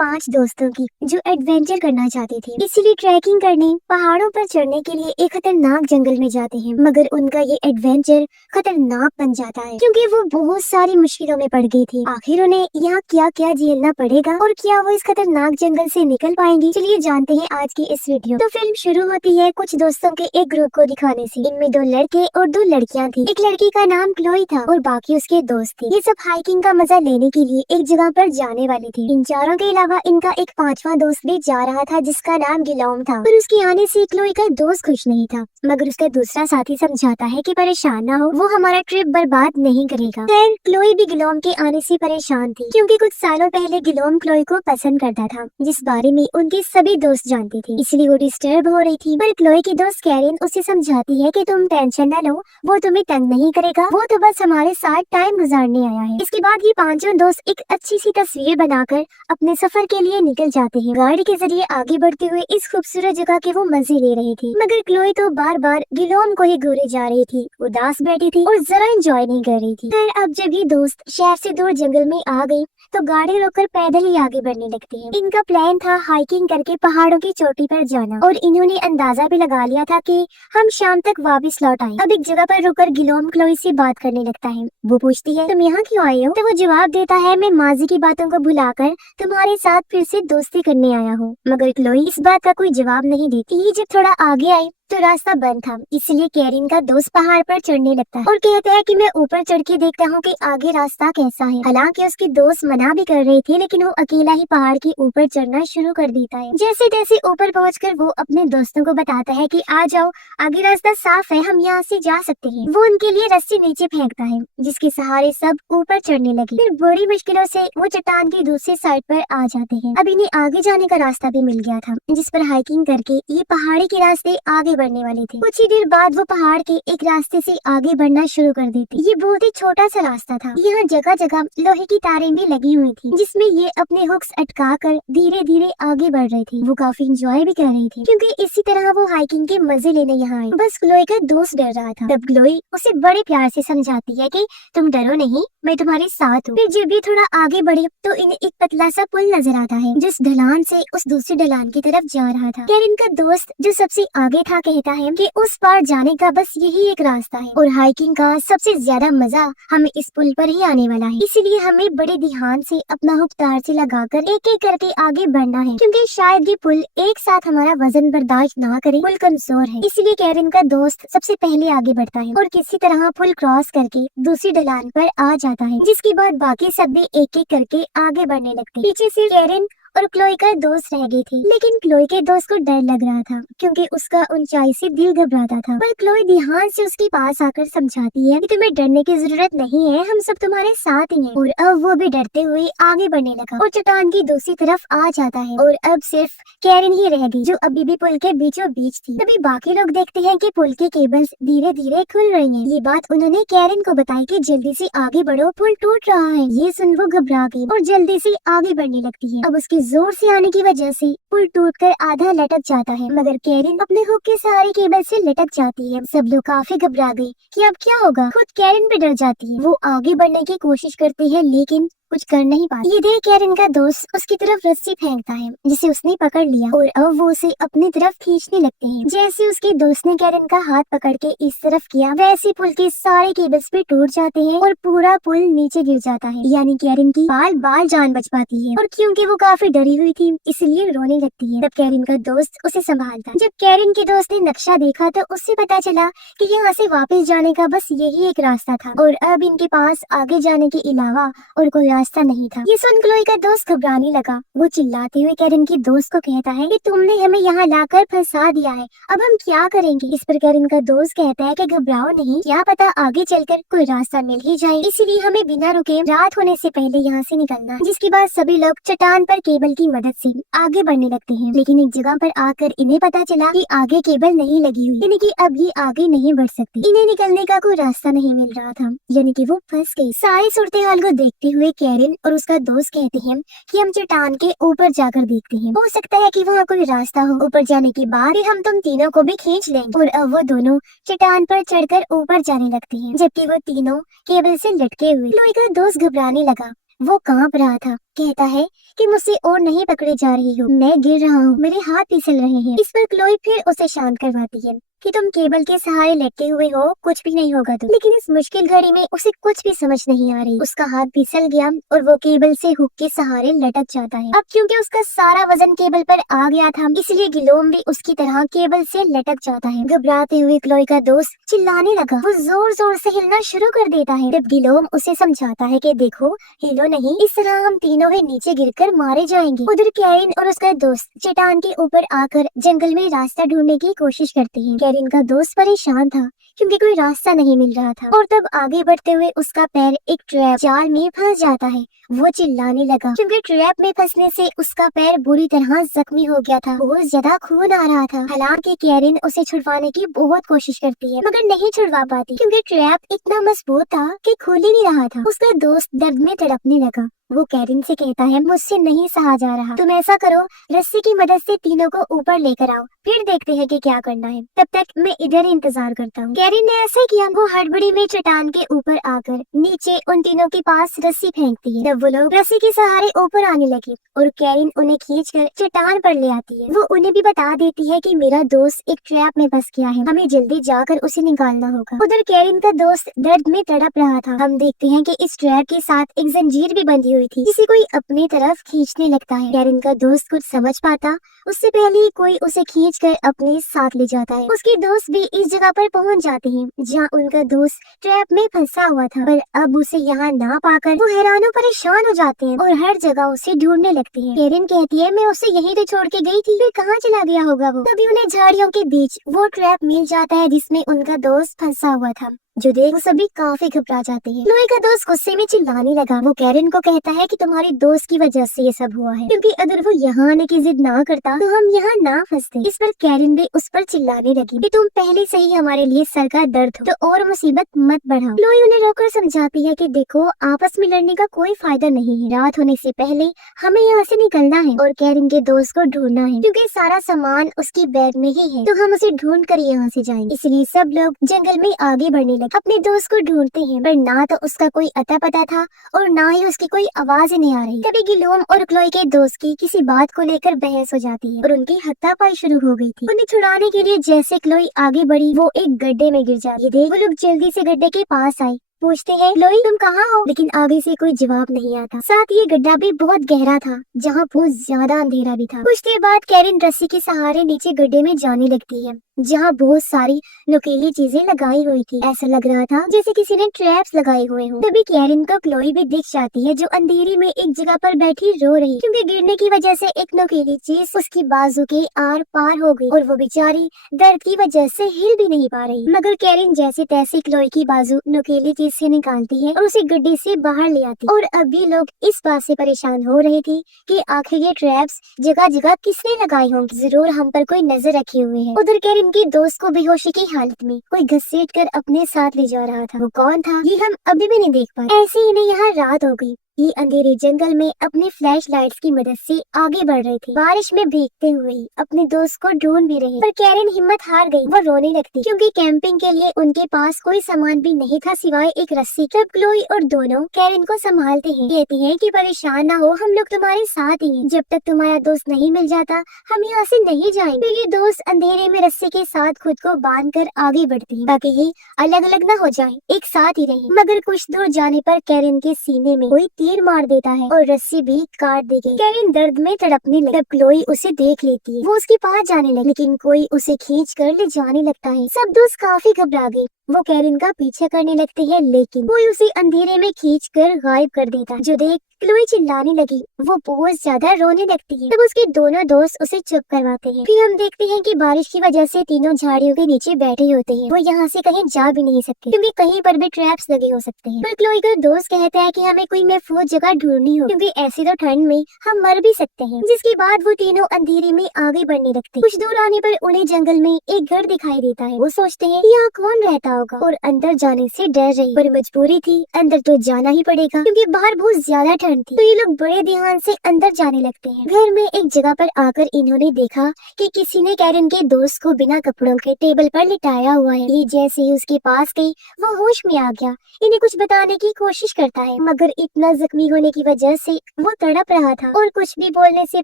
5 दोस्तों की जो एडवेंचर करना चाहते थे, इसीलिए ट्रैकिंग करने पहाड़ों पर चढ़ने के लिए एक खतरनाक जंगल में जाते हैं। मगर उनका ये एडवेंचर खतरनाक बन जाता है क्योंकि वो बहुत सारी मुश्किलों में पड़ गई थी। आखिर उन्हें यहाँ क्या क्या झेलना पड़ेगा और क्या वो इस खतरनाक जंगल से निकल पाएंगी, चलिए जानते हैं आज की इस वीडियो। तो फिल्म शुरू होती है कुछ दोस्तों के एक ग्रुप को दिखाने से। इनमें 2 लड़के और 2 लड़कियाँ थी। एक लड़की का नाम क्लोई था और बाकी उसके दोस्त थे। ये सब हाइकिंग का मजा लेने के लिए एक जगह पर जाने वाली थी। इन चारों के अलावा इनका एक 5वां दोस्त भी जा रहा था जिसका नाम गिलॉम था। पर उसके आने से क्लोई का दोस्त खुश नहीं था, मगर उसका दूसरा साथी समझाता है कि परेशान ना हो, वो हमारा ट्रिप बर्बाद नहीं करेगा। खैर क्लोई भी गिलॉम के आने से परेशान थी क्योंकि कुछ सालों पहले गिलॉम क्लोई को पसंद करता था, जिस बारे में उनके सभी दोस्त जानते थे, इसलिए वो डिस्टर्ब हो रही थी। पर क्लोई की दोस्त कैरिन उसे समझाती है कि तुम टेंशन न लो, वो तुम्हें तंग नहीं करेगा, वो तो बस हमारे साथ टाइम गुजारने आया है। इसके बाद ये 5 दोस्त एक अच्छी सी तस्वीर बनाकर अपने सफर के लिए निकल जाते हैं। गाड़ी के जरिए आगे बढ़ते हुए इस खूबसूरत जगह के वो मजे ले रहे थे, मगर क्लोई तो बार बार गिलोम को ही घूरे जा रही थी, उदास बैठी थी और जरा एंजॉय नहीं कर रही थी। फिर अब जब ये दोस्त शहर से दूर जंगल में आ गए तो गाड़ी रोककर पैदल ही आगे बढ़ने लगते हैं। इनका प्लान था हाइकिंग करके पहाड़ों की चोटी पर जाना और इन्होंने अंदाजा भी लगा लिया था कि हम शाम तक वापस लौट आए। अब एक जगह पर रुककर गिलोम क्लोई से बात करने लगता है। वो पूछती है तुम यहाँ क्यों आए हो? तो वो जवाब देता है मैं माजी की बातों को भुलाकर तुम्हारे साथ फिर से दोस्ती करने आया हूँ। मगर क्लोई इस बात का कोई जवाब नहीं देती। ये जब थोड़ा आगे आई तो रास्ता बंद था, इसलिए कैरिन का दोस्त पहाड़ पर चढ़ने लगता है और कहता है कि मैं ऊपर चढ़ के देखता हूँ कि आगे रास्ता कैसा है। हालांकि उसके दोस्त मना भी कर रहे थे, लेकिन वो अकेला ही पहाड़ के ऊपर चढ़ना शुरू कर देता है। जैसे तैसे ऊपर पहुंचकर वो अपने दोस्तों को बताता है कि आ जाओ, आगे रास्ता साफ है, हम यहाँ से जा सकते हैं। वो उनके लिए रस्सी नीचे फेंकता है, जिसके सहारे सब ऊपर चढ़ने लगे। फिर बड़ी मुश्किलों से वो चट्टान की दूसरी साइड पर आ जाते हैं। अब इन्हें आगे जाने का रास्ता भी मिल गया था, जिस पर हाइकिंग करके ये पहाड़ी के रास्ते आगे बढ़ने वाले थे। कुछ ही देर बाद वो पहाड़ के एक रास्ते से आगे बढ़ना शुरू कर देते। ये बहुत ही छोटा सा रास्ता था। यहाँ जगह जगह लोहे की तारें भी लगी हुई थी, जिसमें ये अपने हुक्स अटका कर धीरे धीरे आगे बढ़ रहे थे। वो काफी इंजॉय भी कर रही थी क्योंकि इसी तरह वो हाइकिंग के मजे लेने यहाँ आए। बस क्लोई का दोस्त डर रहा था। तब क्लोई उसे बड़े प्यार से समझाती है कि तुम डरो नहीं, मैं तुम्हारे साथ हूँ। फिर जब ये थोड़ा आगे बढ़े तो इन्हें एक पतला सा पुल नजर आता है, जिस ढलान से उस दूसरी ढलान की तरफ जा रहा था। कैरिन का दोस्त जो सबसे आगे था कहता है कि उस पार जाने का बस यही एक रास्ता है और हाइकिंग का सबसे ज्यादा मजा हमें इस पुल पर ही आने वाला है, इसीलिए हमें बड़े ध्यान से अपना हुक तार से लगाकर एक एक करके आगे बढ़ना है, क्योंकि शायद ये पुल एक साथ हमारा वजन बर्दाश्त ना करे। पुल कमजोर है, इसलिए कैरिन का दोस्त सबसे पहले आगे बढ़ता है और किसी तरह पुल क्रॉस करके दूसरी ढलान पर आ जाता है, जिसके बाद बाकी सब भी एक एक करके आगे बढ़ने लगते। पीछे से कैरिन और क्लोई का दोस्त रह गई थी, लेकिन क्लोई के दोस्त को डर लग रहा था क्योंकि उसका ऊंचाई से दिल घबराता था। पर क्लोई ध्यान से उसके पास आकर समझाती है कि तुम्हें डरने की जरूरत नहीं है, हम सब तुम्हारे साथ ही हैं। और अब वो भी डरते हुए आगे बढ़ने लगा और चट्टान की दूसरी तरफ आ जाता है और अब सिर्फ कैरिन ही रह गई जो अभी भी पुल के बीचों बीच थी। तभी बाकी लोग देखते हैं कि पुल के केबल्स धीरे धीरे खुल रही हैं। ये बात उन्होंने कैरिन को बताई कि जल्दी से आगे बढ़ो, पुल टूट रहा है। ये सुन वो घबरा गई और जल्दी से आगे बढ़ने लगती है। अब उसकी जोर से आने की वजह से पुल टूटकर आधा लटक जाता है, मगर कैरिन अपने हुक के सहारे केबल से लटक जाती है। सब लोग काफी घबरा गए कि अब क्या होगा। खुद कैरिन भी डर जाती है। वो आगे बढ़ने की कोशिश करती है लेकिन कुछ कर नहीं पाती। ये देख कैरिन का दोस्त उसकी तरफ रस्सी फेंकता है, जिसे उसने पकड़ लिया और अब वो उसे अपनी तरफ खींचने लगते हैं। जैसे उसके दोस्त ने कैरिन का हाथ पकड़ के इस तरफ किया, वैसे पुल के सारे केबल्स भी टूट जाते हैं और पूरा पुल नीचे गिर जाता है। यानी कैरिन की बाल बाल जान बच पाती है और क्योंकि वो काफी डरी हुई थी इसलिए रोने लगती है। तब कैरिन का दोस्त उसे संभालता। जब कैरिन के दोस्त ने नक्शा देखा तो उससे पता चला कि यहाँ से वापस जाने का बस यही एक रास्ता था और अब इनके पास आगे जाने के अलावा और कोई रास्ता नहीं था। ये सुन क्लोई का दोस्त घबराने लगा। वो चिल्लाते हुए कैरिन के दोस्त को कहता है कि तुमने हमें यहाँ लाकर फंसा दिया है, अब हम क्या करेंगे। इस पर कैरिन का दोस्त कहता है कि घबराओ नहीं, क्या पता आगे चलकर कोई रास्ता मिल ही जाए, इसीलिए हमें बिना रुके रात होने से पहले यहाँ से निकलना है। जिसके बाद सभी लोग चट्टान पर केबल की मदद से आगे बढ़ने लगते हैं, लेकिन एक जगह पर आकर इन्हें पता चला कि आगे केबल नहीं लगी हुई, यानी कि अब ये आगे नहीं बढ़ सकती। इन्हें निकलने का कोई रास्ता नहीं मिल रहा था, यानी कि वो फंस गई। सारी सूरत हाल को देखते हुए कैरिन और उसका दोस्त कहते हैं कि हम चट्टान के ऊपर जाकर देखते हैं, हो सकता है कि वहाँ कोई रास्ता हो। ऊपर जाने के बाद हम तुम तीनों को भी खींच लेंगे। और अब वो दोनों चट्टान पर चढ़कर ऊपर जाने लगते हैं, जबकि वो तीनों केबल से लटके हुए। क्लोई का दोस्त घबराने लगा। वो कांप रहा था कहता है कि मुझसे और नहीं पकड़े जा रही हो, मैं गिर रहा हूँ, मेरे हाथ फिसल रहे हैं। इस पर क्लोई फिर उसे शांत करवाती है कि तुम केबल के सहारे लटके हुए हो, कुछ भी नहीं होगा तुम। लेकिन इस मुश्किल घड़ी में उसे कुछ भी समझ नहीं आ रही। उसका हाथ फिसल गया और वो केबल से हुक के सहारे लटक जाता है। अब क्योंकि उसका सारा वजन केबल पर आ गया था, इसलिए गिलोम भी उसकी तरह केबल से लटक जाता है। घबराते हुए क्लोई का दोस्त चिल्लाने लगा। वो जोर जोर से हिलना शुरू कर देता है। जब गिलोम उसे समझाता है कि देखो, हिलो नहीं, इस तरह हम तीनों ही नीचे गिरकर मारे जाएंगे। उधर कैरिन और उसका दोस्त चट्टान के ऊपर आकर जंगल में रास्ता ढूंढने की कोशिश करते हैं। कैरिन का दोस्त परेशान था क्योंकि कोई रास्ता नहीं मिल रहा था और तब आगे बढ़ते हुए उसका पैर एक ट्रैप जाल में फंस जाता है। वो चिल्लाने लगा क्योंकि ट्रैप में फंसने से उसका पैर बुरी तरह जख्मी हो गया था। बहुत ज्यादा खून आ रहा था। हालांकि कैरिन उसे छुड़वाने की बहुत कोशिश करती है मगर नहीं छुड़वा पाती क्योंकि ट्रैप इतना मजबूत था कि खुल ही नहीं रहा था। उसका दोस्त दर्द में तड़पने लगा। वो कैरिन से कहता है, मुझसे नहीं सहा जा रहा, तुम ऐसा करो, रस्सी की मदद से तीनों को ऊपर लेकर आओ, फिर देखते हैं कि क्या करना है। तब तक मैं इधर ही इंतजार करता हूँ। कैरिन ने ऐसा किया। वो हड़बड़ी में चट्टान के ऊपर आकर नीचे उन तीनों के पास रस्सी फेंकती है। तब वो लोग रस्सी के सहारे ऊपर आने लगे और कैरिन उन्हें खींचकर चट्टान पर ले आती है। वो उन्हें भी बता देती है कि मेरा दोस्त एक ट्रैप में फंस गया है, हमें जल्दी जाकर उसे निकालना होगा। उधर कैरिन का दोस्त दर्द में तड़प रहा था। हम देखते हैं कि इस ट्रैप के साथ एक जंजीर भी बंधी हुई थी जिसे कोई अपनी तरफ खींचने लगता है। कैरिन का दोस्त कुछ समझ पाता उससे पहले ही कोई उसे खींचकर अपने साथ ले जाता है। उसके दोस्त भी इस जगह पर पहुंच जाते हैं जहां उनका दोस्त ट्रैप में फंसा हुआ था, पर अब उसे यहाँ ना पाकर वो हैरान और परेशान हो जाते हैं और हर जगह उसे ढूंढने लगते हैं। कैरिन कहती है, मैं उसे यहीं तो छोड़ के गई थी, फिर कहाँ चला गया होगा वो। तभी उन्हें झाड़ियों के बीच वो ट्रैप मिल जाता है जिसमें उनका दोस्त फंसा हुआ था, जो देख वो सभी काफी घबरा जाते हैं। क्लोई का दोस्त गुस्से में चिल्लाने लगा। वो कैरिन को कहता है कि तुम्हारे दोस्त की वजह से ये सब हुआ है, क्योंकि अगर वो यहाँ आने की जिद ना करता तो हम यहाँ ना फंसते। इस पर कैरिन भी उस पर चिल्लाने लगी कि तुम पहले से ही हमारे लिए सर का दर्द हो, तो और मुसीबत मत बढ़ाओ। क्लोई उन्हें रोककर समझाती है कि देखो, आपस में लड़ने का कोई फायदा नहीं है, रात होने से पहले हमें यहाँ से निकलना है और कैरिन के दोस्त को ढूंढना है, क्योंकि सारा सामान उसकी बैग में ही है, तो हम उसे ढूंढ कर यहाँ से जाएंगे। इसलिए सब लोग जंगल में आगे बढ़ने लगे, अपने दोस्त को ढूंढते हैं, पर ना तो उसका कोई अता पता था और ना ही उसकी कोई आवाज ही नहीं आ रही। तभी गिलोम और क्लोई के दोस्त की किसी बात को लेकर बहस हो जाती है और उनकी हाथापाई शुरू हो गई थी। उन्हें छुड़ाने के लिए जैसे क्लोई आगे बढ़ी, वो एक गड्ढे में गिर जाती है। वो लोग जल्दी से गड्ढे के पास आए, पूछते हैं, क्लोई तुम कहाँ हो? लेकिन आगे से कोई जवाब नहीं आता। साथ ये गड्ढा भी बहुत गहरा था जहाँ बहुत ज्यादा अंधेरा भी था। कुछ देर बाद कैरिन रस्सी के सहारे नीचे गड्ढे में जाने लगती है जहाँ बहुत सारी नुकीली चीजें लगाई हुई थी। ऐसा लग रहा था जैसे किसी ने ट्रैप्स लगाए हुए हों। तभी कैरिन को क्लोई भी दिख जाती है जो अंधेरे में एक जगह पर बैठी रो रही, क्योंकि गिरने की वजह से एक नुकीली चीज उसकी बाजू के आर पार हो गई और वो बेचारी दर्द की वजह से हिल भी नहीं पा रही। मगर कैरिन जैसे तैसे क्लोई की बाजू नुकीली चीज से निकालती है और उसे गड्ढे से बाहर ले आती। और अभी लोग इस बात से परेशान हो रहे थे कि आखिर ये ट्रैप्स जगह जगह किसने लगाए होंगे, जरूर हम पर कोई नजर रखे हुए है। उधर कैरिन के दोस्त को बेहोशी की हालत में कोई घसीट कर अपने साथ ले जा रहा था। वो कौन था ये हम अभी भी नहीं देख पाए। ऐसे ही नहीं, यहाँ रात हो गई। ये अंधेरे जंगल में अपनी फ्लैश लाइट्स की मदद से आगे बढ़ रहे थे, बारिश में भीगते हुए अपने दोस्त को ढूंढ भी रहे। पर कैरिन हिम्मत हार गई। वो रोने लगती क्योंकि कैंपिंग के लिए उनके पास कोई सामान भी नहीं था सिवाय एक रस्सी। तब क्लोई और दोनों कैरिन को संभालते हैं, कहती हैं कि परेशान ना हो, हम लोग तुम्हारे साथ ही हैं। जब तक तुम्हारा दोस्त नहीं मिल जाता हम यहाँ से नहीं जाएंगे। फिर ये दोस्त अंधेरे में रस्सी के साथ खुद को बांध कर आगे बढ़ते हैं ताकि ये अलग अलग न हो जाए, एक साथ ही रहे। मगर कुछ दूर जाने पर कैरिन के सीने में कोई तीर मार देता है और रस्सी भी काट दी गई। कैरिन दर्द में तड़पने लगी। क्लोई उसे देख लेती है। वो उसके पास जाने लगी लेकिन कोई उसे खींच कर ले जाने लगता है। सब दोस्त काफी घबरा गए। वो कैरिन का पीछे करने लगते हैं लेकिन कोई उसे अंधेरे में खींचकर गायब कर देता है, जो देख क्लोई चिल्लाने लगी। वो बहुत ज्यादा रोने लगती है। तब उसके दोनों दोस्त उसे चुप करवाते हैं। फिर हम देखते हैं कि बारिश की वजह से तीनों झाड़ियों के नीचे बैठे होते हैं। वो यहाँ से कहीं जा भी नहीं सकते क्योंकि कहीं पर भी ट्रैप्स लगे हो सकते हैं। पर क्लोई का दोस्त कहता है कि हमें कोई महफूज जगह ढूंढनी हो क्योंकि ऐसी तो ठंड में हम मर भी सकते हैं। जिसके बाद वो तीनों अंधेरे में आगे बढ़ने लगते। कुछ दूर आने पर उन्हें जंगल में एक घर दिखाई देता है। वो सोचते हैं यहाँ कौन रहता होगा और अंदर जाने से डर रही, पर मजबूरी थी, अंदर तो जाना ही पड़ेगा क्योंकि बाहर बहुत ज्यादा ठंड थी। तो ये लोग बड़े ध्यान से अंदर जाने लगते हैं। घर में एक जगह पर आकर इन्होंने देखा कि किसी ने कैरन के दोस्त को बिना कपड़ों के टेबल पर लिटाया हुआ है। ये जैसे ही उसके पास गई वो होश में आ गया, इन्हें कुछ बताने की कोशिश करता है, मगर इतना जख्मी होने की वजह से वो तड़प रहा था और कुछ भी बोलने से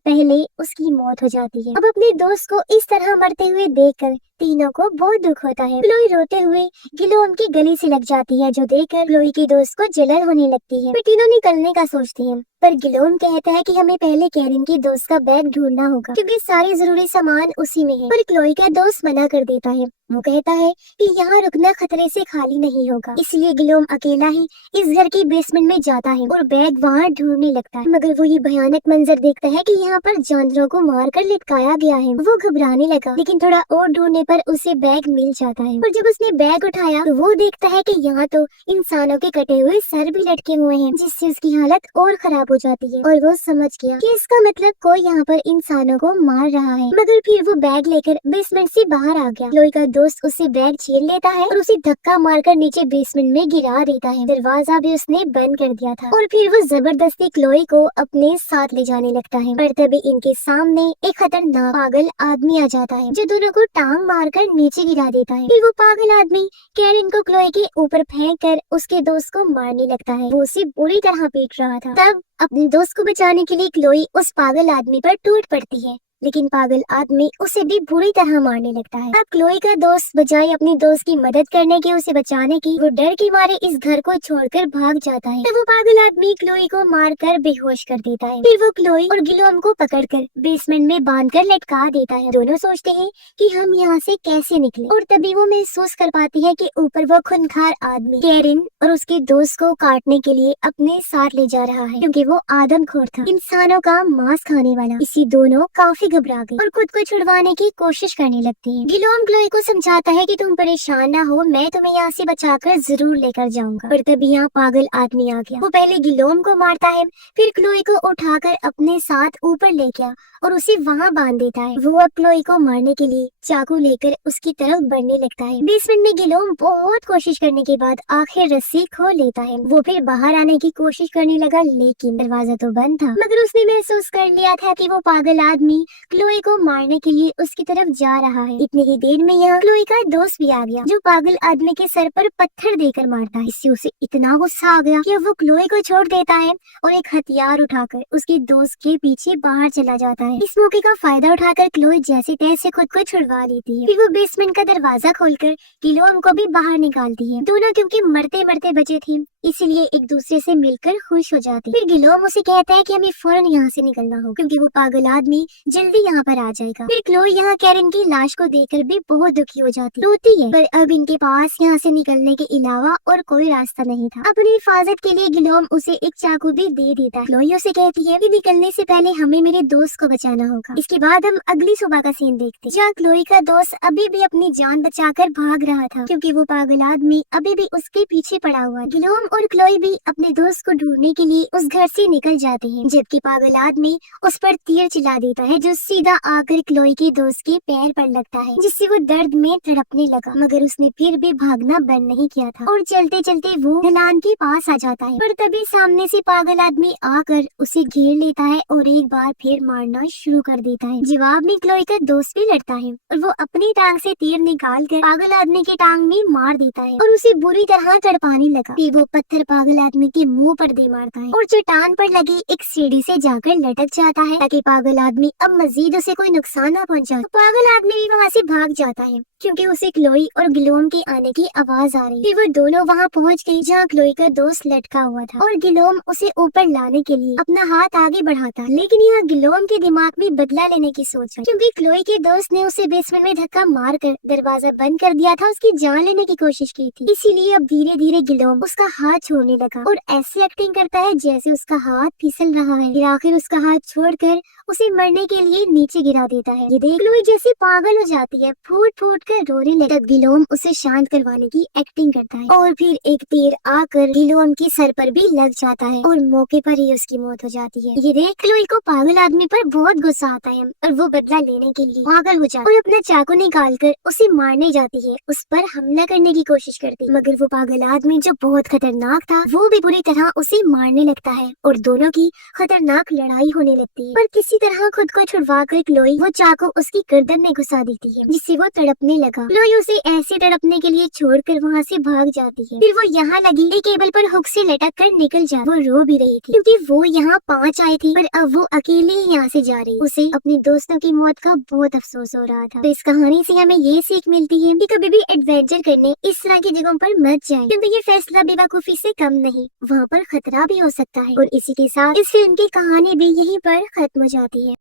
पहले उसकी मौत हो जाती है। अब अपने दोस्त को इस तरह मरते हुए देखकर तीनों को बहुत दुख होता है। क्लोई रोते हुए गिलोम की गली से लग जाती है, जो देखकर क्लोई के दोस्त को जलन होने लगती है। फिर तीनों निकलने का सोचती हैं, पर गिलोम कहता है कि हमें पहले कैरन के दोस्त का बैग ढूंढना होगा क्योंकि सारे जरूरी सामान उसी में है। पर क्लोई का दोस्त मना कर देता है, वो कहता है कि यहाँ रुकना खतरे से खाली नहीं होगा। इसलिए गिलोम अकेला ही इस घर की बेसमेंट में जाता है और बैग वहाँ ढूंढने लगता है, मगर वो ये भयानक मंजर देखता है कि यहाँ पर जानवरों को मारकर लटकाया गया है। वो घबराने लगा, लेकिन थोड़ा और ढूंढने पर उसे बैग मिल जाता है। और जब उसने बैग उठाया तो वो देखता है कि यहाँ तो इंसानों के कटे हुए सर भी लटके हुए हैं, जिससे उसकी हालत और खराब हो जाती है। और वो समझ गया कि इसका मतलब कोई यहाँ पर इंसानों को मार रहा है। मगर फिर वो बैग लेकर बेसमेंट से बाहर आ गया। क्लोई का दोस्त उसे बैग छीन लेता है और उसे धक्का मारकर नीचे बेसमेंट में गिरा देता है। दरवाजा भी उसने बंद कर दिया था और फिर वो जबरदस्ती क्लोई को अपने साथ ले जाने लगता है। पर तभी इनके सामने एक खतरनाक पागल आदमी आ जाता है, जो दोनों को टांग मारकर नीचे गिरा देता है। फिर वो पागल आदमी कैरन को क्लोई के ऊपर फेंक कर उसके दोस्त को मारने लगता है। वो उसे बुरी तरह पीट रहा था। तब अपने दोस्त को बचाने के लिए क्लोई उस पागल आदमी पर टूट पड़ती है, लेकिन पागल आदमी उसे भी बुरी तरह मारने लगता है। अब क्लोई का दोस्त बजाय अपनी दोस्त की मदद करने की, उसे बचाने की, वो डर के मारे इस घर को छोड़कर भाग जाता है। तब वो पागल आदमी क्लोई को मारकर बेहोश कर देता है। फिर वो क्लोई और गिलोम को पकड़कर बेसमेंट में बांधकर लटका देता है। दोनों सोचते हैं कि हम यहाँ से कैसे निकले, और तभी वो महसूस कर पाती है कि ऊपर वो खूंखार आदमी कैरन और उसके दोस्त को काटने के लिए अपने साथ ले जा रहा है, क्योंकि वो आदमखोर था, इंसानों का मांस खाने वाला। इसी दोनों काफी घबरा गई और खुद को छुड़वाने की कोशिश करने लगती हैं। गिलोम क्लोई को समझाता है कि तुम परेशान ना हो, मैं तुम्हें यहाँ से बचाकर जरूर लेकर जाऊंगा। पर तभी यहाँ पागल आदमी आ गया। वो पहले गिलोम को मारता है, फिर क्लोई को उठाकर अपने साथ ऊपर ले गया और उसे वहाँ बांध देता है। वो अब क्लोई को मारने के लिए चाकू लेकर उसकी तरफ बढ़ने लगता है। बेसमेंट में गिलोम बहुत कोशिश करने के बाद आखिर रस्सी खोल लेता है। वो फिर बाहर आने की कोशिश करने लगा, लेकिन दरवाजा तो बंद था। मगर उसने महसूस कर लिया था कि वो पागल आदमी क्लोई को मारने के लिए उसकी तरफ जा रहा है। इतनी ही देर में यहाँ क्लोई का दोस्त भी आ गया, जो पागल आदमी के सर पर पत्थर देकर मारता है। इससे उसे इतना गुस्सा आ गया कि वो क्लोई को छोड़ देता है और एक हथियार उठाकर उसके दोस्त के पीछे बाहर चला जाता है। इस मौके का फायदा उठाकर क्लोई जैसे तैसे खुद को छुड़वा लेती है। फिर वो बेसमेंट का दरवाजा खोलकर गिलोम को भी बाहर निकालती है। दोनों क्योंकि मरते मरते बचे थे, इसलिए एक दूसरे से मिलकर खुश हो जाते। फिर गिलोम उसे कहता है कि हमें फौरन यहाँ से निकलना हो, क्योंकि वो पागल आदमी जल्दी यहाँ पर आ जाएगा। फिर क्लोई यहाँ कैरन की लाश को देखकर भी बहुत दुखी हो जाती, रोती है, पर अब इनके पास यहाँ से निकलने के अलावा और कोई रास्ता नहीं था। अपनी हिफाजत के लिए गिलोम उसे एक चाकू भी दे देता है। क्लोई उसे कहती है कि निकलने से पहले हमें मेरे दोस्त को बचाना होगा। इसके बाद हम अगली सुबह का सीन देखते, जहाँ क्लोई का दोस्त अभी भी अपनी जान बचाकर भाग रहा था, क्योंकि वो पागल आदमी अभी भी उसके पीछे पड़ा हुआ। गिलोम और क्लोई भी अपने दोस्त को ढूंढने के लिए उस घर से निकल जाते हैं, जबकि पागल आदमी उस पर तीर चला देता है, जो सीधा आकर क्लोई के दोस्त के पैर पर लगता है, जिससे वो दर्द में तड़पने लगा। मगर उसने फिर भी भागना बंद नहीं किया था और चलते चलते वो ढलान के पास आ जाता है। पर तभी सामने से पागल आदमी आकर उसे घेर लेता है और एक बार फिर मारना शुरू कर देता है। जवाब में क्लोई का दोस्त भी लड़ता है और वो अपनी टांग से तीर निकाल कर पागल आदमी की टांग में मार देता है और उसे बुरी तरह तड़पाने लगा। फिर वो पत्थर पागल आदमी के मुंह पर दे मारता है और चट्टान पर लगी एक सीढ़ी से जाकर लटक जाता है, ताकि पागल आदमी अब मजीद उसे कोई नुकसान न पहुंचा। तो पागल आदमी भी वहाँ से भाग जाता है, क्योंकि उसे क्लोई और गिलोम के आने की आवाज आ रही। फिर वो दोनों वहाँ पहुँच गई, जहाँ क्लोई का दोस्त लटका हुआ था और गिलोम उसे ऊपर लाने के लिए अपना हाथ आगे बढ़ाता, लेकिन यहाँ गिलोम के दिमाग में बदला लेने की सोच है, क्योंकि क्लोई के दोस्त ने उसे बेसमेंट में धक्का मारकर दरवाजा बंद कर दिया था, उसकी जान लेने की कोशिश की थी। इसीलिए अब धीरे धीरे गिलोम उसका हाथ छोड़ने लगा और ऐसी एक्टिंग करता है जैसे उसका हाथ फिसल रहा है। फिर आखिर उसका हाथ छोड़कर उसे मरने के लिए नीचे गिरा देता है। ये देख क्लोई जैसे पागल हो जाती है, फूट फूट कर रोने लगती है। गिलोम उसे शांत करवाने की एक्टिंग करता है और फिर एक तीर आकर गिलोम के सर पर भी लग जाता है और मौके पर ही उसकी मौत हो जाती है। ये देख क्लोई को पागल आदमी पर बहुत गुस्सा आता है और वो बदला लेने के लिए पागल हो जाती है और अपना चाकू निकालकर उसे मारने जाती है, उस पर हमला करने की कोशिश करती है। मगर वो पागल आदमी जो बहुत खतरनाक था वो भी बुरी तरह उसे मारने लगता है और दोनों की खतरनाक लड़ाई होने लगती है। पर किसी तरह खुद को छुड़वा कर क्लोई वो चाकू उसकी गर्दन में घुसा देती है, जिससे वो तड़पने लगा। क्लोई उसे ऐसे तड़पने के लिए छोड़कर वहाँ से भाग जाती है। फिर वो यहाँ लगी एक केबल पर हुक से लटक कर निकल जा। वो रो भी रही थी क्योंकि वो यहाँ 5 आए थे, पर अब वो अकेले ही यहाँ से जा रही। उसे अपने दोस्तों की मौत का बहुत अफसोस हो रहा था। तो इस कहानी से हमें ये सीख मिलती है कि कभी भी एडवेंचर करने इस तरह की जगहों पर मत जाएं, क्योंकि ये फैसला बेवकूफी से कम नहीं, वहाँ पर खतरा भी हो सकता है। और इसी के साथ इस फिल्म की कहानी भी यहीं पर खत्म हो जाती है।